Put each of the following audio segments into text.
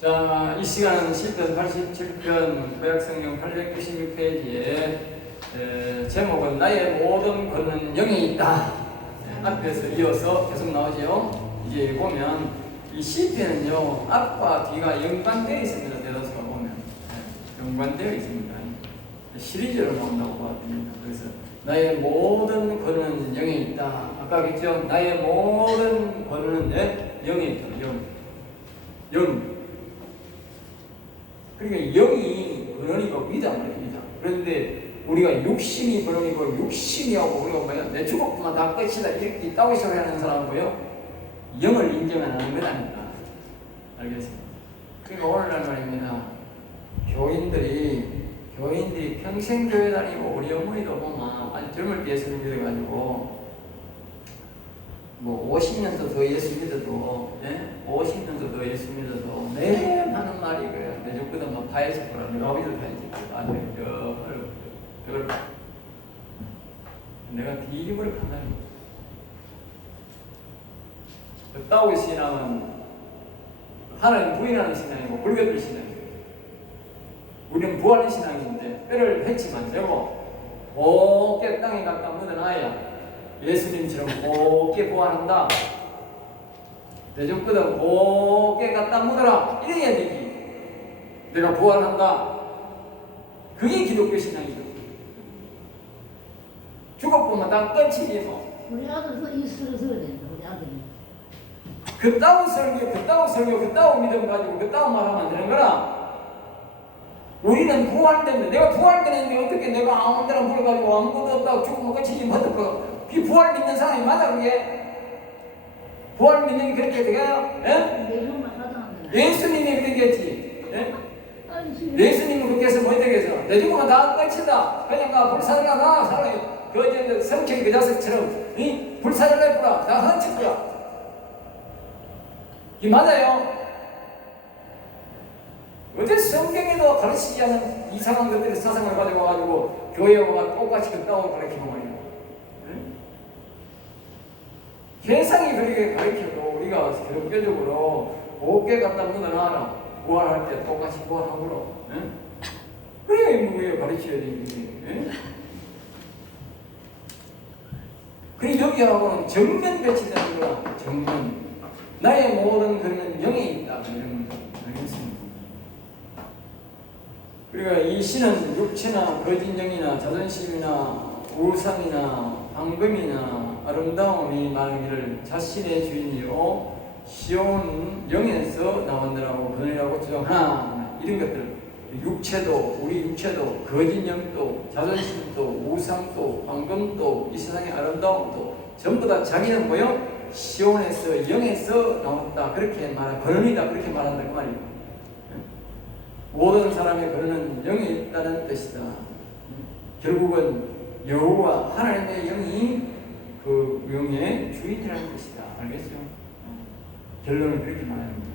자, 이 시간은 시편 87편 구약성경 896페이지에 제목은 나의 모든 권은 영이 있다. 앞에서 이어서 계속 나오죠. 이제 보면 이 시편은요 앞과 뒤가 연관되어 있습니다. 대다수가 보면 연관되어 있습니다. 시리즈로 나온다고 봐야 됩니다. 그래서 나의 모든 권은 영이 있다. 아까 그랬죠? 나의 모든 권은 영이 있다. 영. 그러니까 영이 근원이고 위대합니다. 그런데 우리가 육신이 근원이고 육신이하고 우리가 뭐야 내 주먹만 다 끝이다 이렇게 있다고 소리하는 사람하고요 영을 인정 안 하는 건 아닙니다. 알겠습니다. 그러니까 오늘날 말입니다. 교인들이 평생 교회 다니고 우리 어머니도 보면 아주 젊을 때 예수를 믿어가지고 뭐 50년도 더 예수 믿어도 50년도 더 예수 믿어도 매일 하는 말이 그래요. 내 죽보다 뭐 파야지 보라 내가 어디를 파야지 그걸 내가 비밀을 판단합니다. 따오 신앙은 하나님 부인하는 신앙이고 불교들 신앙이에요. 우리는 부활의 신앙인데 뼈를 해치면 안 되고 곱게 땅에 갖다 묻어놔야 예수님처럼 곱게 부활한다. 내 죽보다 곱게 갖다 묻어라 이래야 되지. 내가 부활한다. 그게 기독교 신앙이죠. 죽어보면 다 끝이지 뭐. 우리 아들도 이수를 써야 된다. 우리 아들이. 그따위 설교, 그따위 믿음 가지고 그따위 말하면 안 되는 거라. 우리는 부활됐는데 내가 부활됐는데 어떻게 내가 아무 데나 물어가지고 아무것도 없다고 죽으면 끝이지 뭐 어떡해. 그 부활 믿는 사람이 맞아 그게? 부활 믿는 게 그렇게 돼요? 예수님이 그렇게 했지. 예수님은 그렇게 해서 뭐 되겠어? 내 죽으면 다 끝이다. 그러니까 불사르가 나 살아요. 그 성경 그 자식처럼 이 불사를 내뿌라 다 흩치고야. 이 맞아요? 어제 성경에도 가르치지 않은 이상한 것들의 사상을 가지고 와가지고 교회와 똑같이 그 따오 가르치고 말이야. 세상이 그렇게 가르쳐도 우리가 기독교적으로 곱게 갖다 묻어놔라. 부활할 때 똑같이 부활하고 그래 뭐 가르쳐야 되지. 그리고 여기하고는 정면 배치되는 거야. 정면. 나의 모든 그런 영이 있다. 이런 거 알겠습니다. 그러니까 이 신은 육체나 거짓 영이나 자존심이나 우상이나 방금이나 아름다움이 말하기를 자신의 주인이요 시온 영에서 나왔느라고 그들이라고 주장하나 이런 것들 육체도 우리 육체도 거짓 영도 자존심도 우상도 방금도 이 세상의 아름다움도 전부 다 자기는 뭐요? 시온에서 영에서 나왔다 그렇게 말한 근원이다 그렇게 말한다 그 말이에요. 모든 사람의 근원은 영이 있다는 뜻이다. 결국은 여호와 하나님의 영이 그 영의 주인이라는 뜻이다. 알겠죠? 결론은 그렇게 말합니다.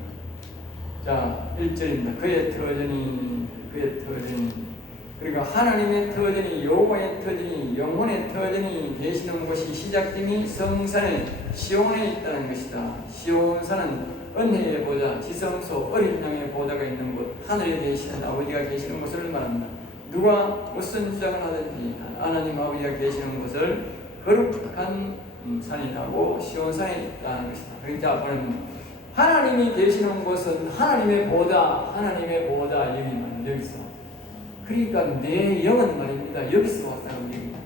자, 1절입니다. 그의 터전이 그러니까 하나님의 터전이 여호와의 터전이 영혼의 터전이 되시는 곳이 시작됨이 성산의 시온에 있다는 것이다. 시온산은 은혜의 보좌, 지성소, 어린 양의 보좌가 있는 곳, 하늘에 계시는 아버지가 계시는 곳을 말한다. 누가 무슨 주장을 하든지 하나님 아버지가 계시는 곳을 거룩한 산이라고 시온산에 있다는 것이다. 그러니까 보면 하나님이 계시는 곳은 하나님의 보좌 여기서. 그러니까 내 영은 말입니다. 여기서 왔다는 얘기입니다.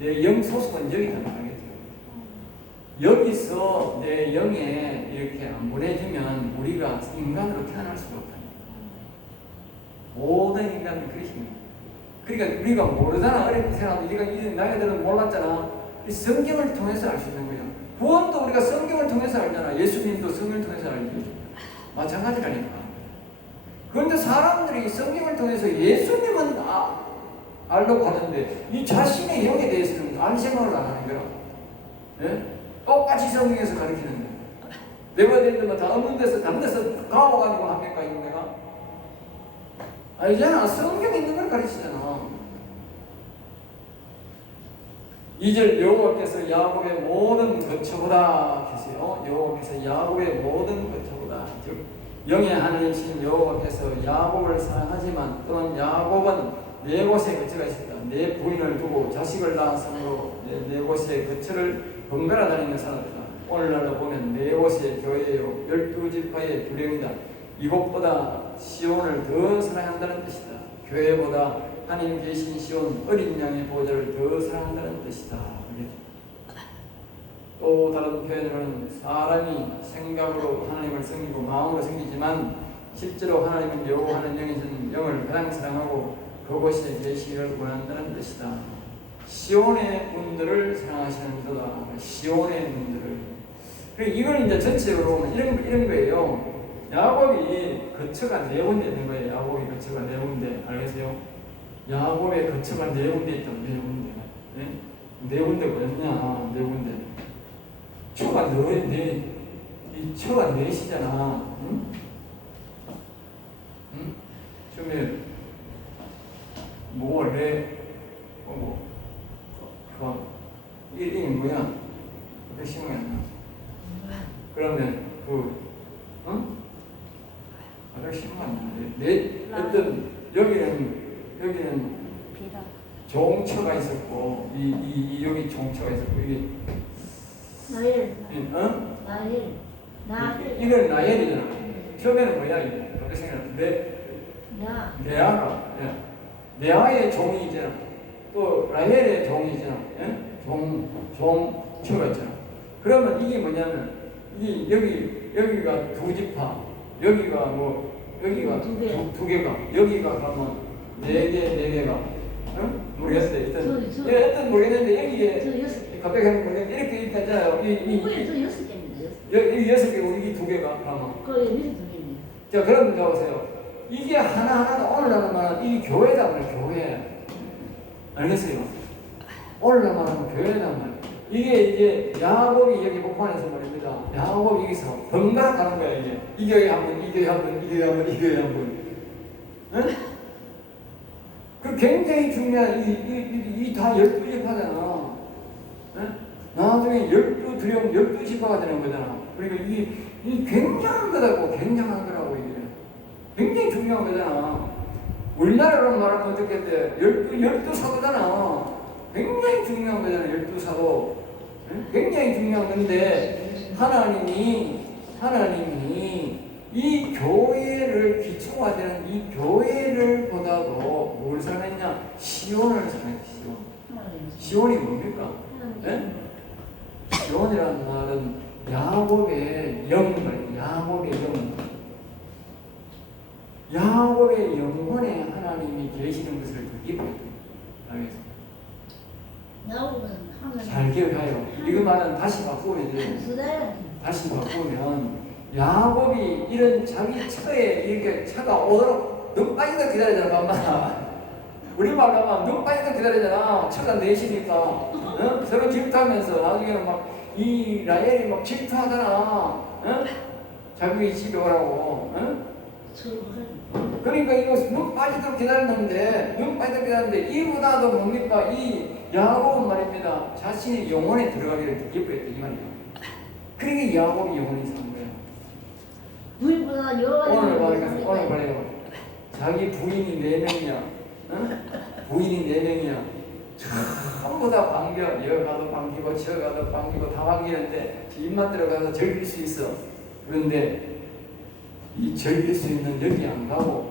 내 영 소속은 여기다 말하겠죠. 여기서 내 영에 이렇게 안 보내주면 우리가 인간으로 태어날 수가 없다. 모든 인간은 그것입니다. 그러니까 우리가 모르잖아. 어렵게 생각하면 우리가 나이들은 몰랐잖아. 이 성경을 통해서 알 수 있는 거야. 구원도 우리가 성경을 통해서 알잖아. 예수님도 성경을 통해서 알지. 마찬가지라니까. 그런데 사람들이 성경을 통해서 예수님은 알려고 하는데 이 자신의 영에 대해서는 알 생각을 안 하는 거야. 예? 똑같이 성경에서 가르치는데 내가 되면 다 없는 데서 다른 데서 가와가지고 합니까 이거 내가? 아니잖아. 성경에 있는 걸 가르치잖아. 2절 여호와께서 야곱의 모든 거처보다 계세요. 여호와께서 야곱의 모든 거처보다 즉 영의 하나님이신 여호와께서 야곱을 사랑하지만 또한 야곱은 네 곳에 거처가 있었다. 네 부인을 두고 자식을 낳았으므로 네 곳에 거처를 번갈아 다니는 사람이다. 오늘날로 보면 네 곳의 교회요 12지파의 두령이다. 이곳보다 시온을 더 사랑한다는 뜻이다. 교회보다 하나님 계신 시온 어린 양의 보좌를 더 사랑한다는 뜻이다. 또 다른 표현으로는 사람이 생각으로 하나님을 섬기고 마음으로 섬기지만 실제로 하나님은 여호와는 영이신 영을 가장 사랑하고 그곳에 계시기를 원한다는 뜻이다. 시온의 문들을 사랑하시는 도다. 시온의 문들을. 이걸 이제 전체적으로 보면 이런 거예요. 야곱이 거처가 네 군데 있는 거예요. 야곱이 거처가 네 군데. 알겠어요? 야곱의 거처가 네 군데 있다. 네 군데. 네? 네 군데가 뭐였냐? 네 군데. 초가 이 초가 넷이잖아. 응? 응? 처음에 뭐래? 이게 뭐야? 몇 시간이야? 그러면 응? 몇 시간이야? 어떤 여기는 종처가 있었고 여기 종처가 있었고 이게 나일. 어? 나일. 이건 나엘이잖아. 처음에는 뭐야 이게? 어떻게 생각해? 레아가 레아의 종이잖아. 또 라헬의 종이잖아. 예? 종처가 있잖아. 그러면 이게 뭐냐면 이게 여기가 두 지파, 여기가 여기가 두 개가, 여기가 그러면 네 개가, 응? 모르겠어요. 일단 모르겠는데 여기에 갑자기 하는 거는 이렇게 있잖아요. 저 여섯 개입니다. 여기 6개고 여기 2개가 그러면. 거기 밑에 두 개입니다. 자, 그럼 보세요. 이게 하나하나 올라가면 이 교회다 말이에요. 교회. 알겠어요? 올라가면 교회다 말이에요. 이게 이제 야곱이 여기 복판에서 말입니다. 야곱이 여기서 번갈아 가는 거야 이게. 이 교회 한 번, 이 교회 한 번, 이 교회 한 번, 이 교회 한 번. 응? 그 굉장히 중요한 다 12지파잖아. 응? 나중에 12지파가 되는 거잖아. 그러니까 이 굉장한 거다고, 굉장한 거라고 이게. 굉장히 중요한 거잖아. 우리나라로 말하면 어떻게 돼? 12사도잖아. 굉장히 중요한 거잖아, 12사도. 응? 굉장히 중요한 건데, 하나님이 이 교회를 기초가 되는 이 교회를 보다도 뭘 사랑했냐? 시온을 사랑했어. 시온이 뭡니까? 네? 시온이라는 말은 야곱의 영광, 야곱의 영혼에 하나님이 계시는 것을 더 기뻐했다. 알겠습니다. 잘 기억하여. 이것만은 다시 바꾸면 돼요. 다시 바꾸면 야곱이 이런 자기 처에 이렇게 차가 오도록 눈 빠지도록 기다리잖아. 엄마. 우리 말 하면 눈 빠지도록 기다리잖아. 처가 내시니까. 어? 서로 질투하면서 나중에는 막 이 라헬이 막 질투하잖아. 어? 자기 집에 오라고. 어? 그러니까 이거 눈 빠지도록 기다렸는데 이보다도 뭡니까? 이 야곱은 말입니다. 자신의 영혼에 들어가기를 기뻐했다 이 말이에요. 그러니까 야곱이 영혼이 산 거예요. 오늘 말해요. 자기 부인이 4명이야. 어? 부인이 4명이야. 전부 다 반겨. 여기 가도 반기고 저 가도 반기고 다 반기는데 입만 들어가서 즐길 수 있어. 그런데 이 즐길 수 있는 여기 안 가고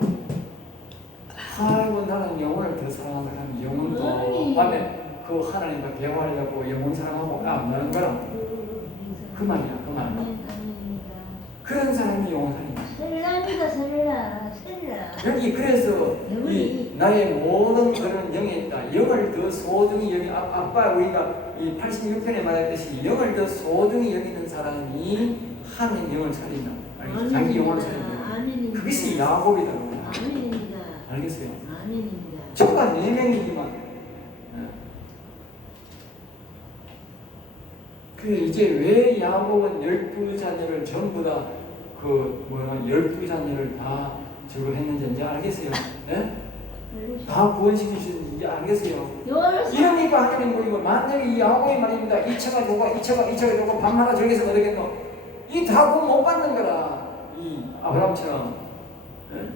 아이고 나는 영혼을 더 사랑하는 사람이 영혼도 밤에 그 하나님과 대화하려고 영혼 사랑하고 안 가는 거라. 그 말이야. 그런 사람이 영혼 사랑이야. 설라. 여기 그래서 이 나의 모든 그런 영에 있다. 영을 더 소중히 여기 아빠 우리가 이 86편에 말했듯이 영을 더 소중히 여기는 사람이 하나님 영을 살린다. 자기 영혼을 살린다. 그것이 야곱이다. 알겠어요? 초가 4명이지만 그 이제 왜 야곱은 12자녀를 전부 다 12자녀를 다 저걸 했는지 이제 알겠어요? 네? 다 구원시키시는지 알겠어요? 이러니까 하나님 보이고 만약에 이 야곱이 말입니다. 이 처가 좋고 반마가 저기서 어떻겠노? 이 다 구원 못 받는 거라. 이 아브라함처럼. 예?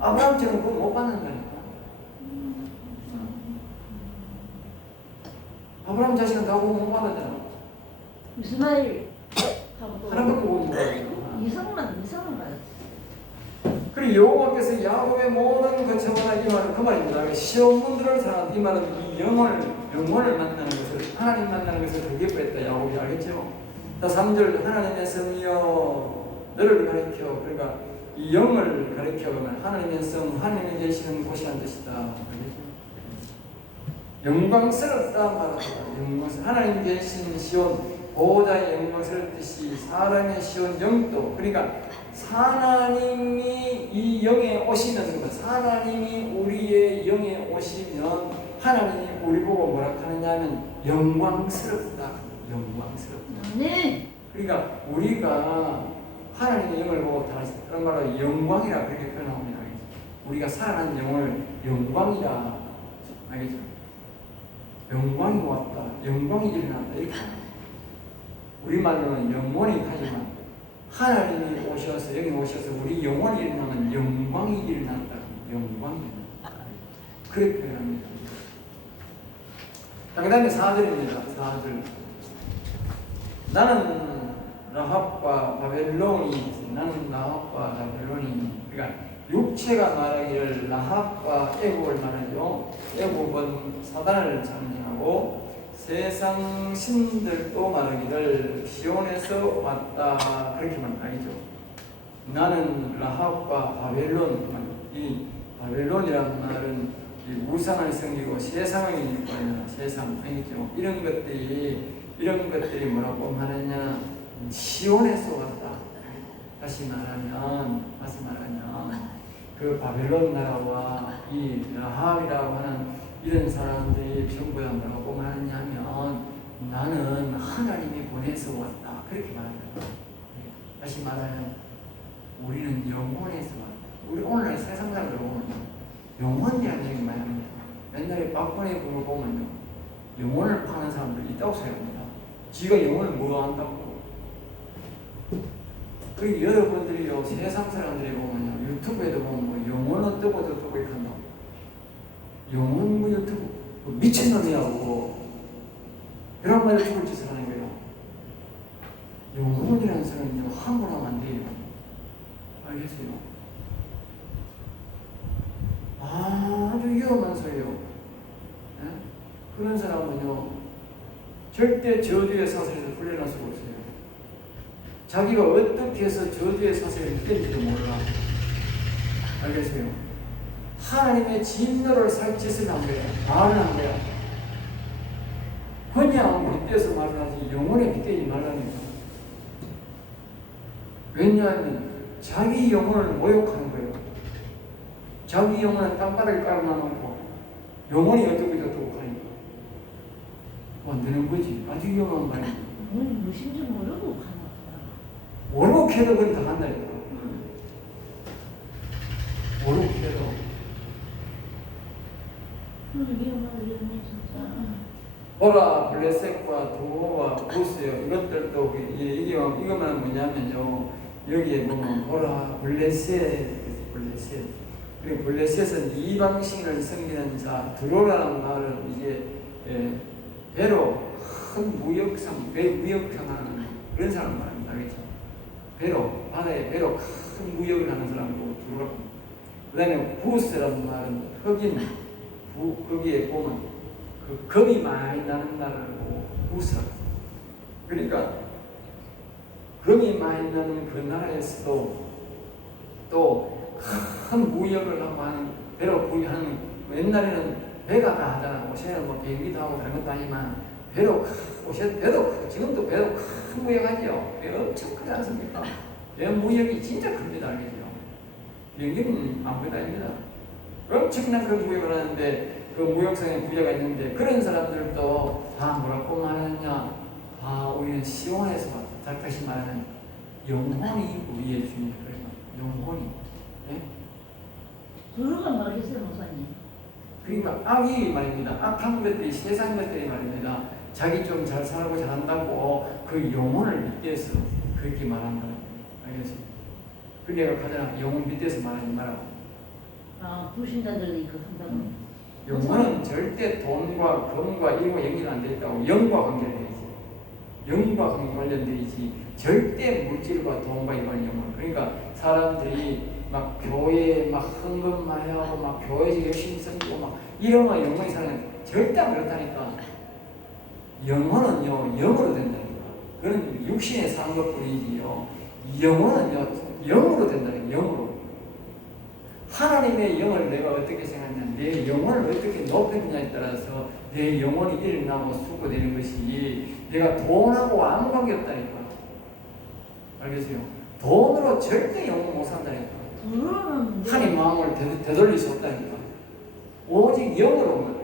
아브라함처럼 그거 못 받는다니까. 아브라함 자식은 다 그거 못 받았잖아. 이스마엘 하고 하나밖에 못 받았잖아. 이상만 받았어. 그리고 여호와께서 야곱의 모든 거처마다 이 말은 그 말입니다. 시험분들을 사랑한다. 이 말은 이 영혼을 만나는 것을, 하나님 만나는 것을 더 기뻐했다. 야곱이 알겠죠? 자, 3절 하나님의 성이여 너를 가리켜. 그러니까 이 영을 가리켜 보면 하나님의 성, 하나님이 계시는 곳이라는 뜻이다. 알겠죠? 영광스럽다 말하다. 영광스럽다. 하나님 계신 시온 보호자의 영광스럽듯이 사람의 시온 영도, 그러니까 하나님이 이 영에 오시면, 하나님이 우리의 영에 오시면 하나님이 우리 보고 뭐라 하느냐면 영광스럽다. 영광스럽다. 네. 그러니까 우리가 하나님의 영을 보고 다른 말로 영광이라 그렇게 표현합니다. 우리가 살아난 영을 영광이라, 알겠죠? 영광이 왔다. 영광이 일어났다. 이렇게 우리말로는 영원히 가지만 하나님이 오셔서, 여기 오셔서 우리 영원히 일어나면 영광이 일어났다. 영광이 일어났다. 그렇게 표현합니다. 자, 그 다음에 4절입니다. 4절. 나는 라합과 바벨론이, 나는 라합과 바벨론이, 그러니까 육체가 말하기를 라합과 애국을 말하죠. 애국은 사단을 상징하고 세상 신들도 말하기를 시온에서 왔다. 그렇게만 알죠. 나는 라합과 바벨론, 이 바벨론이라는 말은 이 우상을 섬기고 세상을 일구하는 세상, 아니죠. 이런 것들이 뭐라고 말하냐? 시온에서 왔다. 다시 말하면 그 바벨론 나라와 이 라합이라고 하는 이런 사람들이 전부 다 뭐라고 말하냐면 나는 하나님이 보내서 왔다. 그렇게 말합니다. 다시 말하면 우리는 영혼에서 왔다. 우리 오늘 세상 사람들 보면 영혼이라는 얘기 많이 합니다. 옛날에 박근혜 그걸 보면요, 영혼을 파는 사람들이 있다고 생각합니다. 지가 영혼을 뭐 안다고. 그 여러분들이요, 세상 사람들이 보면요, 유튜브에도 보면 뭐 영혼 어떠고 저떠고 이렇게 한다고. 영혼 뭐 유튜브 뭐 미친놈이라고 이런 말을 죽을 짓을 하는 거예요. 영혼이라는 사람은요, 함부로 하면 안 돼요. 알겠어요? 아주 위험한 소리요. 네? 그런 사람은요, 절대 저주의 사슬에서 풀려날 수가 없어요. 자기가 어떻게 해서 저주의 사슬을 깰지도 몰라. 알겠어요? 하나님의 진노를 살 짓을 한 거야. 말을 한 거야. 그냥 빗대서 말을 하지 영혼에 빗대지 말라니까. 왜냐하면 자기 영혼을 모욕하는 거예요. 자기 영혼은 땅바닥에 깔아놔놓고 영혼이 어쩌고 저쩌고 하니까 만드는 거지. 아주 위험한 말이야. 무엇인지 모르고 가나. 모르고 해도 그건 다 한다니까. 모르고 해도. 위험하네 진짜. 보라, 블레셋과 도와 보스요. 이것들도 이것만 뭐냐면요. 여기에 보면 보라, 블레셋. 그리고 블레셋은 이방신을 섬기는 자. 드로라는 말은 이제 배로 큰 무역하는 그런 사람 말입니다. 알겠죠? 바다에 배로 큰 무역을 하는 사람이고 드로라. 그 다음에 부스라는 말은 흑인, 거기에 보면 그 겁이 많이 나는 나라고 부스. 그러니까 겁이 많이 나는 그 나라에서도 또 큰 무역을 하고 하는, 배로 구이하는, 옛날에는 배가 다 하잖아. 요새는 뭐 비행기도 하고 다른 것도 아니지만 배도 지금도 배도 큰 무역하죠. 배 엄청 크지 않습니까? 배 무역이 진짜 큽니다. 알겠죠? 비행기는 아무것도 아닙니다. 엄청난 그 무역을 하는데 그 무역상에 부자가 있는데 그런 사람들도 다 뭐라고 말하느냐? 우리는 시온에서 왔다. 다시 말하면 영혼이 우리의 주님. 영혼이. 네? 그러가 말했어요, 목사님. 그러니까 악이 말입니다. 악한 것들이, 세상 것들이 말입니다. 자기 좀 잘 살고 잘한다고 그 영혼을 빗대서 그렇게 말한다. 알겠어요? 그 내가 가잖아. 영혼 밑에서 말하지 마라. 아, 불신자들이 이거 한다고. 영혼은 절대 돈과 금과 이거 연결 안 돼 있다고. 영과 관계되어 있지. 영과 관련되어 있지. 절대 물질과 돈과 이거는 영혼. 그러니까 사람들이 막 교회에 막 헌금 많이 하고 막 교회에 열심히 섬기고 막 이러면 영혼이 사는 절대 안 그렇다니까. 영혼은요 영으로 된다니까. 그건 육신에 사는 것뿐이지요. 영혼은요 영으로 된다니까. 영으로. 하나님의 영을 내가 어떻게 생각하냐, 내 영혼을 어떻게 높였느냐에 따라서 내 영혼이 일어나고 수고되는 것이 내가 돈하고 아무 관계 없다니까. 알겠어요? 돈으로 절대 영혼 못 산다니까. 하나님 마음을 되돌릴 수 없다니까. 오직 영으로만.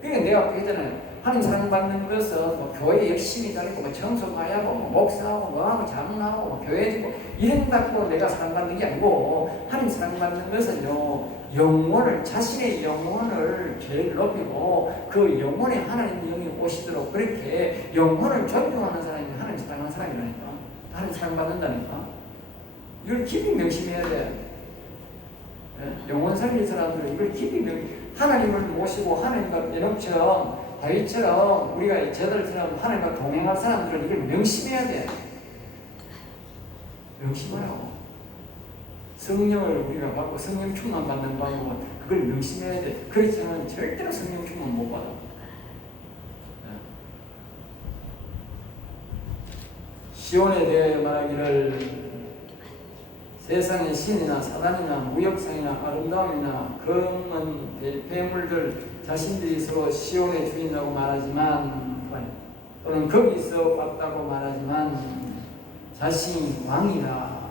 그러니까 내가 그랬잖아요. 하나님 사랑받는 것은 뭐 교회 열심히 다니고 뭐 청소 많이 하고 뭐 목사하고 뭐하고 자문하고 뭐 교회 지고 이런 갖고 내가 사랑받는 게 아니고, 하나님 사랑받는 것은요 영혼을, 자신의 영혼을 제일 높이고 그 영혼에 하나님 영이 오시도록 그렇게 영혼을 존중하는 사람이 하나님 사랑하는 사람이라니까. 하나님 사랑받는다니까. 이걸 깊이 명심해야 돼. 영혼 살릴 사람들은 이걸 깊이 하나님을 모시고 하나님과 연합처럼 다윗처럼 우리가 저들처럼 하나님과 동행할 사람들은 이걸 명심해야 돼. 명심하라고. 성령을 우리가 받고 성령 충만 받는 방법은 그걸 명심해야 돼. 그렇지 않으면 절대로 성령 충만 못 받아. 시온에 대해 말하기를 세상의 신이나 사단이나 무역상이나 아름다움이나 검은 폐물들 자신들이 서로 시온의 주인이라고 말하지만, 또는 거기서 왔다고 말하지만 자신이 왕이라.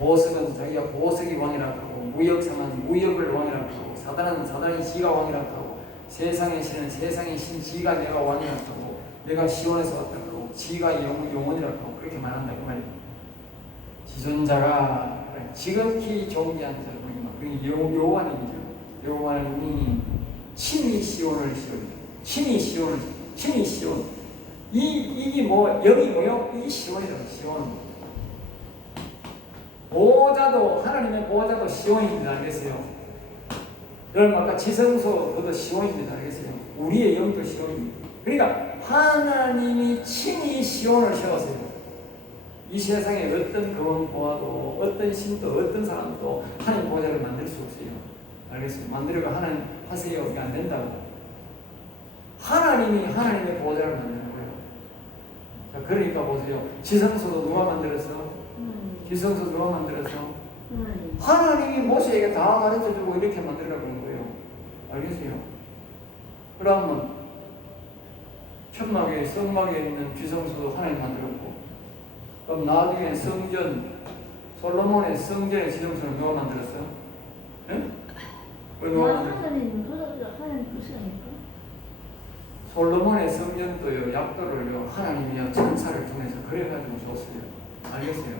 보석은 자기가 보석이 왕이라고 하고, 무역상은 무역을 왕이라고 하고, 사단은 사단이 지가 왕이라고 하고, 세상의 신은 세상의 신 지가 내가 왕이라고 하고, 내가 시온에서 왔다고 하고, 지가 영혼이라고 하고, 그렇게 말한다 그 말이에요. 지존자가 지극히 존귀한 자, 그게 여호와님이죠. 여호와님이 친히 시온을 시온, 친히 시온. 이게 뭐 여기 뭐요? 이 시온이라고. 시온. 보호자도, 하나님의 보호자도 시온입니다. 알겠어요? 여러분 아까 지성소 그것도 시온입니다. 알겠어요? 우리의 영도 시온입니다. 그러니까 하나님이 친히 시온을 세웠어요. 이 세상에 어떤 금은 보아도 어떤 신도 어떤 사람도 하나님 보호자를 만들 수 없어요. 알겠어요? 만들어가 하나님 하세요. 이게 안 된다고. 하나님이 하나님의 보호자를 만드는 거예요. 자, 그러니까 보세요. 지성소도 누가 만들었어? 지성소 누가 만들었어? 하나님이 모세에게 다 가르쳐주고 이렇게 만들라고 한 거예요. 알겠어요? 그러면 천막에 성막에 있는 지성소도 하나님 만들었고, 그럼 나중에 성전, 솔로몬의 성전의 지성소는 누가 만들었어요? 예? 누가 만들었어요? 하나님 뜻이니까. 솔로몬의 성전도요, 약도를요, 하나님이요, 천사를 통해서 그래가지고 줬어요. 알겠어요?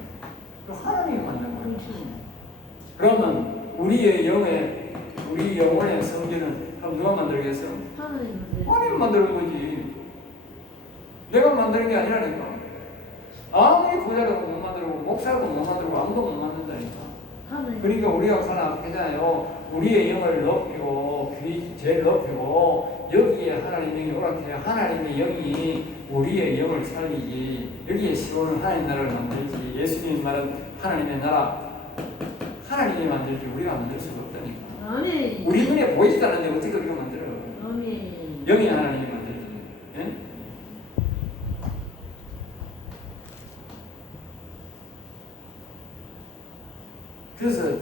그 하나님이 만든 거예요. 그러면 우리 영혼의 성전은 그럼 누가 만들겠어요? 하나님 만드는 거지. 내가 만드는 게 아니라니까. 아무리 부자라도 못 만들고 목사라도 못 만들고 아무도 못 만든다니까. 그러니까 우리가 하잖아요. 우리의 영을 높이고 죄를 높이고 여기에 하나님의 영이 오락해 하나님의 영이 우리의 영을 살리지. 여기에 시온은 하나님 나라를 만들지. 예수님이 말한 하나님의 나라 하나님이 만들지 우리가 만들 수가 없다니까. 아멘. 우리 눈에 보이지도 않는데 어떻게 우리가 만들어요? 아멘. 영이 하나님이 만들지. 예? 그래서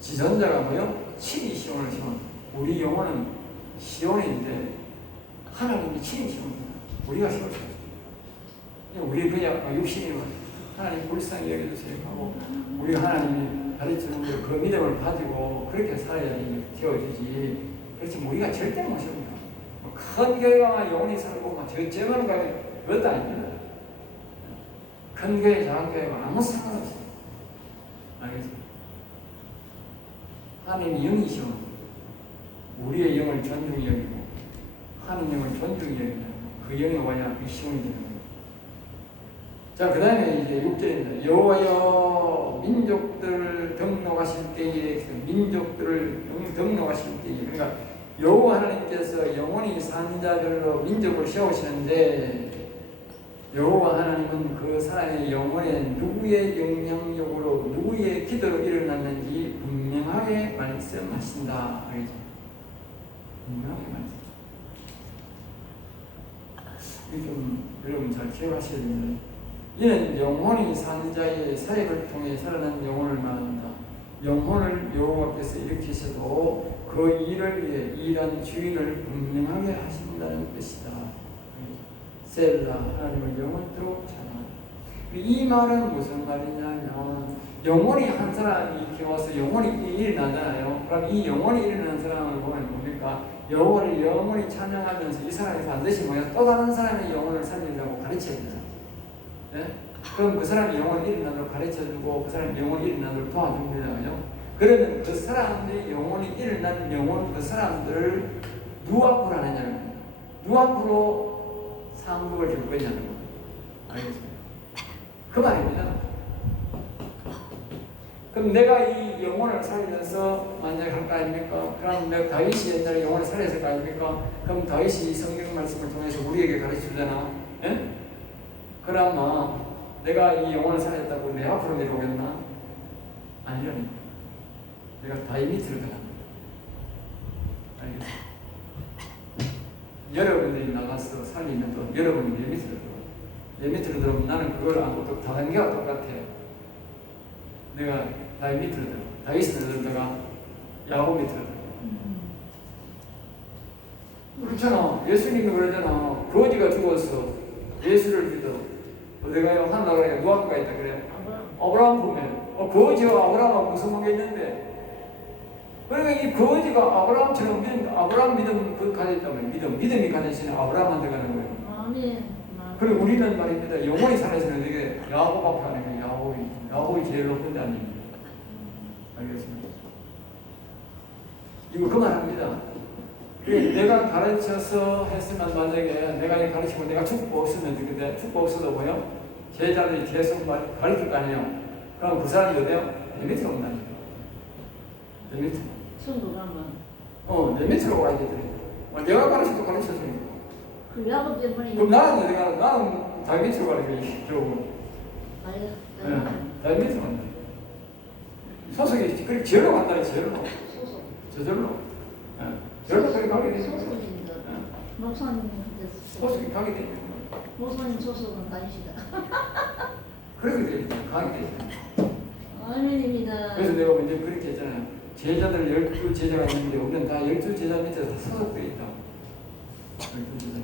지존자가 뭐요? 친히 시온을 시온. 우리 영혼은 시온인데 하나님이 친히 시온입니다. 우리가 시온이에요. 우리 그냥 육신이 하나님 불쌍히 여겨주세요 하고 우리 하나님이 가르치는 그 믿음을 가지고 그렇게 살아야지 키워주지. 그렇지만 우리가 절대 못합니다. 큰 교회가 영혼이 살고 저만 가면 그것도 아닙니다. 큰 교회 작은 교회가 아무 상관없어요. 알겠습니다. 하나님이 영이시오. 우리의 영을 존중히 여기고 하나님 영을 존중히 여기고 그 영이 와야 그 시온이 되는 거예요. 자, 그 다음에 이제 6절입니다. 여호와여 민족들을 등록하실 때에, 민족들을 등록하실 때에, 그러니까 여호와 하나님께서 영원히 산 자들로 민족을 세우시는데, 여호와 하나님은 그 사람의 영혼에 누구의 영향력으로 누구의 기도로 일어났는지 분명하게 말씀하신다. 알겠죠? 분명하게 말씀. 이게 좀 여러분 잘 기억하셔야 됩니다. 이는 영혼이 산 자의 사역을 통해 살아난 영혼을 말한다. 영혼을 여호와께서 일으키셔도 그 일을 위해 일한 주인을 분명하게 하신다는 뜻이다. 셀라, 하나님을 영원토록 찬양한다. 이 말은 무슨 말이냐면, 영혼이 한 사람이 이렇게 와서 영혼이 일어나잖아요. 그럼 이 영혼이 일어나는 사람을 보면 뭡니까? 여호와를 영원히 찬양하면서 이 사람이 반드시 뭐야? 또 다른 사람의 영혼을 살리려고 가르쳐야 된다. 네? 그럼 그 사람이 영혼이 일어나도록 가르쳐주고 그 사람이 영혼이 일어나도록 도와줍니다. 그러면 그 사람의 영혼이 일어난 영혼, 그 사람들을 누구 앞으로 하느냐면, 누구 앞으로 상급을 줄 거냐는 거예요. 알겠습니까? 그 말입니다. 그럼 내가 이 영혼을 살리면서 만약에 할 거 아닙니까? 그럼 내가 다윗이 옛날에 영혼을 살렸을 거 아닙니까? 그럼 다윗이 이 성경 말씀을 통해서 우리에게 가르쳐 주잖아. 예? 그러면 내가 이 영혼을 살렸다고 내 앞으로 내려오겠나? 아니라니까. 내가 다윗 밑으로 들어간다. 알겠습니까? 여러분들이 나가서 살리면 또 여러분이 내 밑으로 들어가. 내 밑으로 들어오면 나는 그걸 아무것도 다단계가 똑같아요. 내가 다윗 밑으로 들어가. 다윗을 들어가 야곱 밑으로 들어가. 그렇잖아. 예수님이 그러잖아. 거지가 죽었어. 예수를 믿어. 어디 가요? 하나가요? 누구 앞에 가 있다 그래? 아브라함 보면. 거지와 아브라함하고 무슨 관계 있는데? 그러니까 이 거지가 아브라함처럼 아브라함 믿음 그 가져 있다면 믿음이 가져있으니 아브라함한테 가는 거예요. 아멘. 그리고 우리는 말입니다. 영원히 살아서는 되게 야곱 앞에 하는 거예요. 야곱이 제일 높은 데 아닙니까? 알겠습니다. 이거 그만합니다. 내가 가르쳐서 했으면 만약에 내가 가르치고 내가 축복 없으면 근데 축복 없어도 뭐요? 제자들이 계속 가르칠 거 아니에요. 그럼 그 사람이 어때요? 내 밑으로 온다니까. 내 밑으로. 천국 가면. 내 밑으로 와야 되더래. 내가 가르쳐도 가르쳐주니까. 그 야곱 때문에. 그럼 나는 다 밑으로 가르쳐야지. 다 밑으로 간다. 소속이 그렇게 절로 간다니 절로. 저절로. 절로 그렇게 가게 되는 거예요. 목사님 소속이 가게 되는 거예요. 목사님 소속은 다니시다. 그렇게 됩니다. 가게 됩니다. 아멘입니다. 그래서 내가 먼저 그렇게 했잖아요. 제자들 12제자가 있는데 우리는 다 12제자 밑에 다 소속되어 있다. 12제자.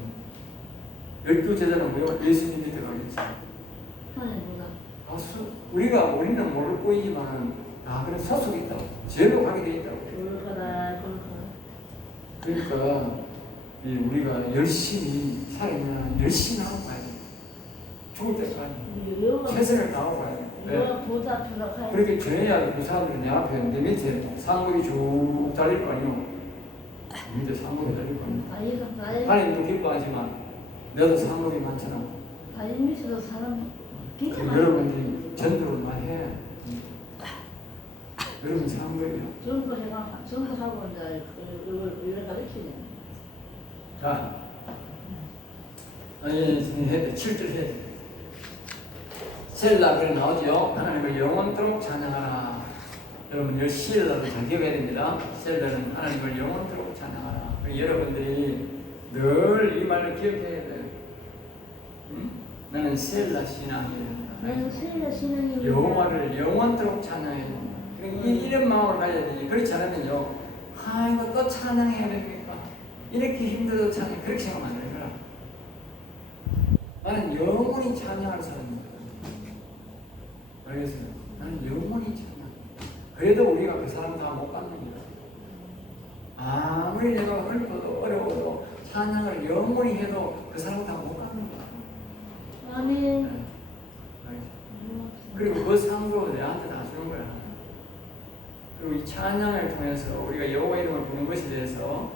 12제자는 뭐요? 예수님 밑에 가겠지. 하나님보다. 우리는 모를 보이지만 그런 소속이 있다고. 제로 가게 돼 있다고. 그럴까다. 그러니까 우리가 열심히 살면 열심히 하고 가야 돼. 죽을 때까지 최선을 다하고 가야 돼. 보다 부족해. 그렇게 줘야 그 사람들이 내 앞에 내 밑에 상급이 쭉 달릴 거 아니오. 밑에 상급이 달릴 거 아니오. 하나님도 기뻐하지만 너도 상급이 많잖아. 다윗 밑에도 사람 굉장히 여러분들이 전도를 많이 해. 여러분 상급이요. 전도하고 이제 이걸 가르치네. 자, 해야 돼. 7절 해야 돼. 셀라 그래 나오죠. 하나님을 영원토록 찬양하라. 여러분 셀라도 잘 기억해야 됩니다. 셀라는 하나님을 영원토록 찬양하라. 여러분들이 늘 이 말을 기억해야 돼요. 나는 셀라 신앙이에요. 나는 셀라 신앙이 여호와를 영원토록 찬양해야 된다. 이런 마음을 가져야 되지. 그렇지 않으면요. 이거 또 찬양해야 됩니까? 이렇게 힘들어도 찬양 그렇게 생각하면 안 되더라. 나는 영원히 찬양할 사람입니다. 알겠어요? 나는 영원히 찬양. 그래도 우리가 그 사람 다 못 받는 거야. 아무리 내가 어려워도 어려워도 찬양을 영원히 해도 그 사람 다 못 받는 거야. 아멘. 네. 그리고 그 상도 내한테 다 주는 거야. 그리고 이 찬양을 통해서 우리가 여호와 이름을 부르는 것에 대해서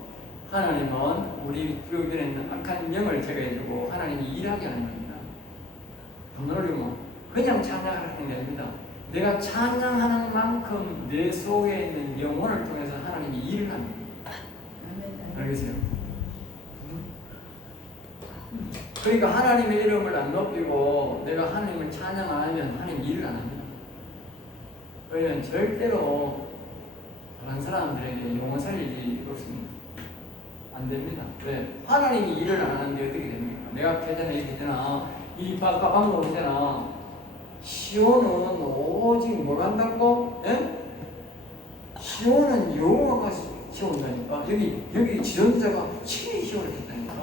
하나님은 우리 주변에 있는 악한 영을 제거해주고 하나님이 일하게 하는 겁니다. 돈 올리면 그냥 찬양하는 게 아닙니다. 내가 찬양하는 만큼 내 속에 있는 영혼을 통해서 하나님이 일을 합니다. 알겠어요? 그러니까 하나님의 이름을 안 높이고 내가 하나님을 찬양 안 하면 하나님 일을 안 합니다. 왜냐하면 절대로 다른 사람들에게 영혼 살리지 없습니다. 안 됩니다. 왜? 하나님이 일을 안 하는데 어떻게 됩니까? 내가 계전에 이렇게 되나 이 방금 올 때나 시온은 오직 뭘 한다고? 예? 시온은 여호와가 시온다니까. 여기 지존자가 친히 시온을 했다니까.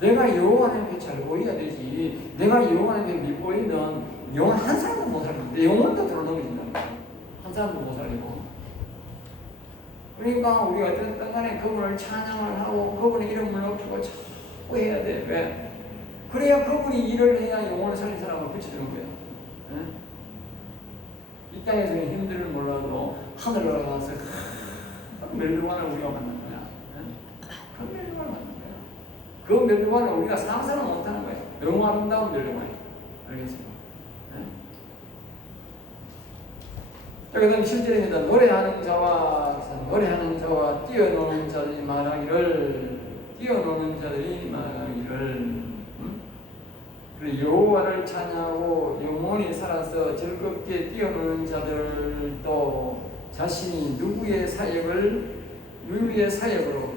내가 여호와님께 잘 보여야 되지. 내가 여호와님께 밉보이면 영혼 한 사람도 못 살리는데 영혼도 들어넘어진다니까. 한 사람도 못 살리고. 그러니까 우리가 어떤 간에 그분을 찬양을 하고 그분의 이름을 높이고 자꾸 해야 돼. 왜? 그래야 그분이 일을 해야 영혼을 살린 사람을 붙여주는 거예요. 응? 이 땅에서는 힘들을 몰라도 하늘 올라가서 그 멸류관을 우리가 만난 거야. 응? 그 멸류관을 만난 거야. 그 멸류관을 우리가 상상을 못하는 거예요. 너무 아름다운 멸류관. 알겠어요? 응? 자, 그 다음 7절입니다. 노래하는 자와 뛰어노는 자들이 말하기를 그리고 여호와를 찬양하고 영혼이 살아서 즐겁게 뛰어노는 자들도 자신이 누구의 사역으로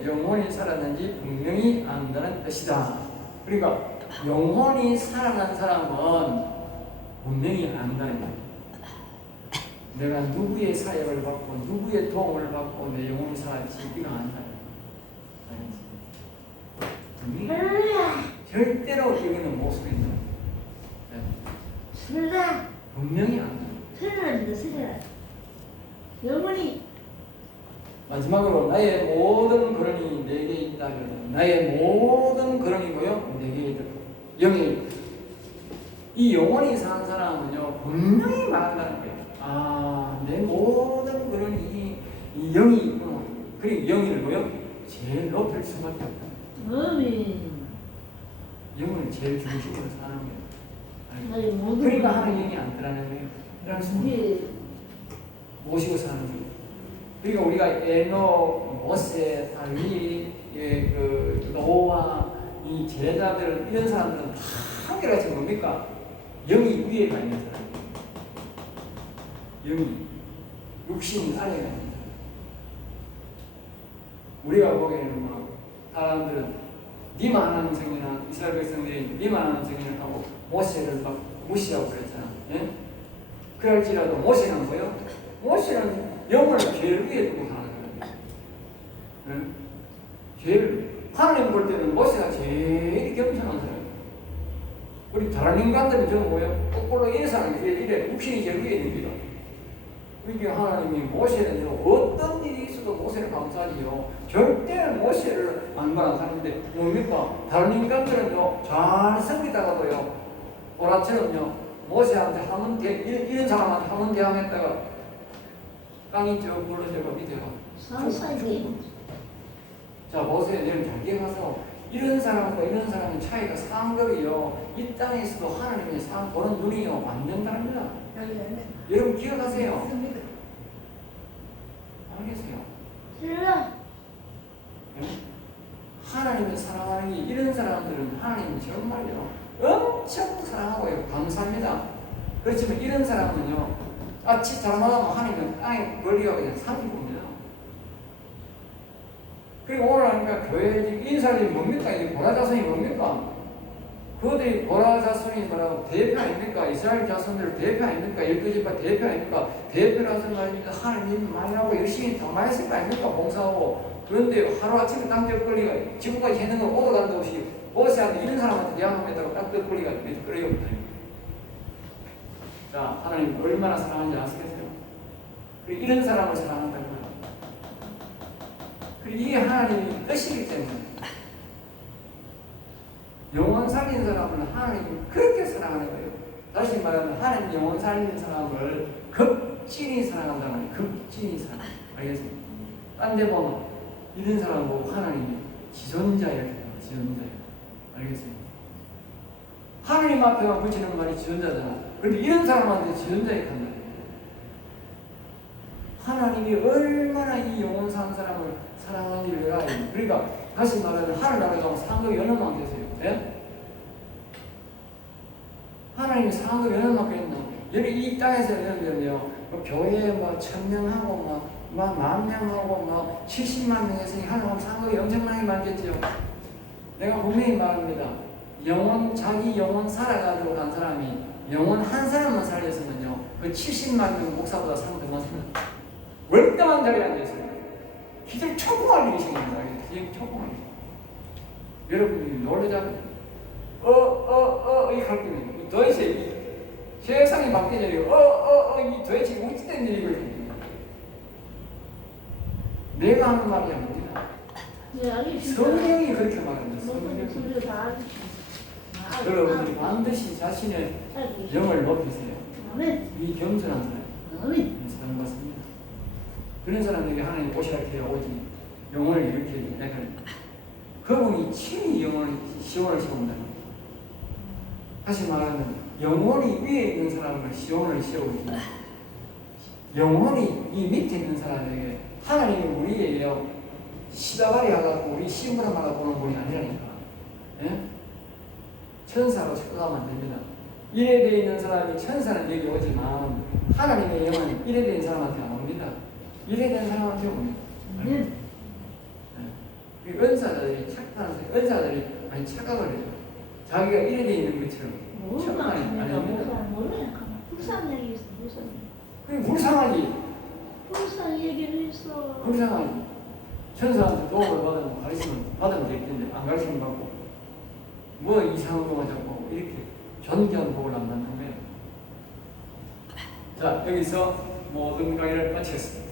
영혼이 살았는지 분명히 안다는 뜻이다. 그러니까 영혼이 살아난 사람은 분명히 안다는 거예요. 내가 누구의 사역을 받고 누구의 도움을 받고 내 영혼이 살았지 네가 안다. 절대로 이거는 못 속인다. 분명히 안다. 영원히 마지막으로 나의 모든 근원이 내게 있다. 나의 모든 근원이고요 내게 있다. 영이 이 영혼이 사는 사람은요 분명히 말한다는 거예요. 아, 내 모든 근원이 이 영이 있구나. 그리고 영이를 뭐요? 제일 높일 수밖에 없다. 영을 제일 중심으로 사는 거예요. 그러니까 하는 영이 안 들어가는 거예요. 그래서 모시고 사는 거예요. 그러니까 우리가 에녹, 모세, 다윗, 그 노아, 이 제자들 이런 사람들은 다 한결같이 뭡니까? 영이 위에 가 있는 사람. 영이 육신이 아래에 가 있는 사람. 우리가 보기에는 뭐 사람들은 니만 하나님 성인이나 이스라엘 백성들이 니만 하나님 성인을 하고 모세를 막 무시하고 그랬잖아. 예? 그럴지라도 모세는 뭐요? 모세는 영을 제일 위에 두고 사는 거예요. 예? 제일 하나님 볼 때는 모세가 제일 겸손한 사람이에요. 우리 다른 인간들은 저는 뭐예요? 거꾸로 인사하는 게 이래 육신이 제일 위에 있는 거죠. 그러니까 하나님이 모세는 어떤 일이 있어도 모세를 감사하지요. 절대 모세를 안 바라는데 뭡니까? 다른 인간들은요 잘 섬기다가도요 보라처럼요 모세한테 하면 이런 사람한테 하면 대항했다가 땅이 쭉 굴러져가 밑에가 자 모세 너는 잘 기억하소. 이런 사람과 이런 사람의 차이가 상급이요 이 땅에서도 하나님의 보는 눈이요 완전 다릅니다. 여러분 기억하세요. 알겠어요? 하나님을 사랑하는 이런 사람들은 하나님이 정말요 엄청 사랑하고요 감사합니다. 그렇지만 이런 사람은요 아치 잘못하면 하나님은 땅에 걸리가 그냥 삼키고입니다. 그리고 오늘 하니까 교회 인사들이 뭡니까? 이 보라 자손이 뭡니까? 그들이 보라 자손이 뭐라고 대표 아닙니까? 이스라엘 자손들 대표 아닙니까? 12지파 대표 아닙니까? 대표라서 말입니다. 하나님 많이 하고 열심히 더 많이 했을 거 아닙니까? 봉사하고. 그런데 하루아침에 땅떡 걸리가 지금까지 했는 걸 오도간도 없이 모세한테 이런 사람한테 대항하면다가 땅떡 걸리가 끌어요. 자, 하나님 얼마나 사랑하는지 아시겠어요? 그리고 이런 사람을 사랑한다는 거예요. 그리고 이게 하나님의 뜻이기 때문에 영혼 살린 사람은 하나님이 그렇게 사랑하는 거예요. 다시 말하면 하나님 영혼 살린 사람을 극진히 사랑한다는 거예요. 극진히 사랑. 알겠습니까? 딴 데 보면 이런 사람 보고 하나님이 지존자 이렇게 해요. 지존자. 알겠습니까? 하나님 앞에만 붙이는 말이 지존자잖아. 그런데 이런 사람한테 지존자에 간다. 하나님이 얼마나 이 영원 사는 사람을 사랑하는지를 내가 알고. 그러니까 다시 말하면 하늘나라에 가면 상급이 얼마나 되세요? 예? 하나님이 상급이 얼마나 있나? 여기 이 땅에서 여러분요, 교회에 막 1000명하고 막 10,000명하고 막 70만 명 했으니 하나님 상급이 엄청나게 많겠죠. 내가 분명히 말합니다. 자기 영혼 살아가지고 간 사람이 영혼 한 사람만 살렸으면요, 그 70만 명 목사보다 상급 더 많습니다. 월등한 자리에 앉아있어요. 기적 초공할 일이 생깁니다. 기적 초공할 일. 여러분이 놀라자면 이 갈등이 도대체 세상이 바뀌는 일이고 이 도대체 어찌된 일이거든요. 내가 하는 말이 아닙니다. 네, 알겠습니다. 성령이 그렇게 말합니다. 성령이 성령이. 다 알겠습니다. 여러분들이 반드시 자신의 영을 높이세요. 아멘. 이 겸손한 사람, 아멘. 사람 같습니다. 그런 사람들이 하나님 오시라 해야 오지 영혼을 이렇게 약간 그분이 친히 영혼을 시온을 세운다. 다시 말하면 영혼이 위에 있는 사람을 시온을 세우지 영혼이 이 밑에 있는 사람에게 하나님이 우리에게 시다발이 와갖고 우리 시험을 하고 보는 분이 아니라니까. 예? 천사로 쳐다보면 안 됩니다. 이래 되어 있는 사람이 천사는 여기 오지만 하나님의 영은 이래 되어 있는 사람한테 안 옵니다. 이래 된 사람한테 옵니다. 네. 은사자들이 착각하는 사람, 은사자들이 많이 착각을 해요. 자기가 이래 되어 있는 것처럼 착각이 아닙니다. 불쌍한 얘기 있어. 불쌍한 얘기. 그게 불쌍하지. 불쌍한 얘기를 했어. 불쌍하지. 천사한테 도움을 받으면 가르치면 받으면 되겠는데 안 가르치면 받고 뭐 이상한 거만 자꾸 이렇게 존귀한 복을 안 받는 거예요. 자, 여기서 모든 강의를 마치겠습니다.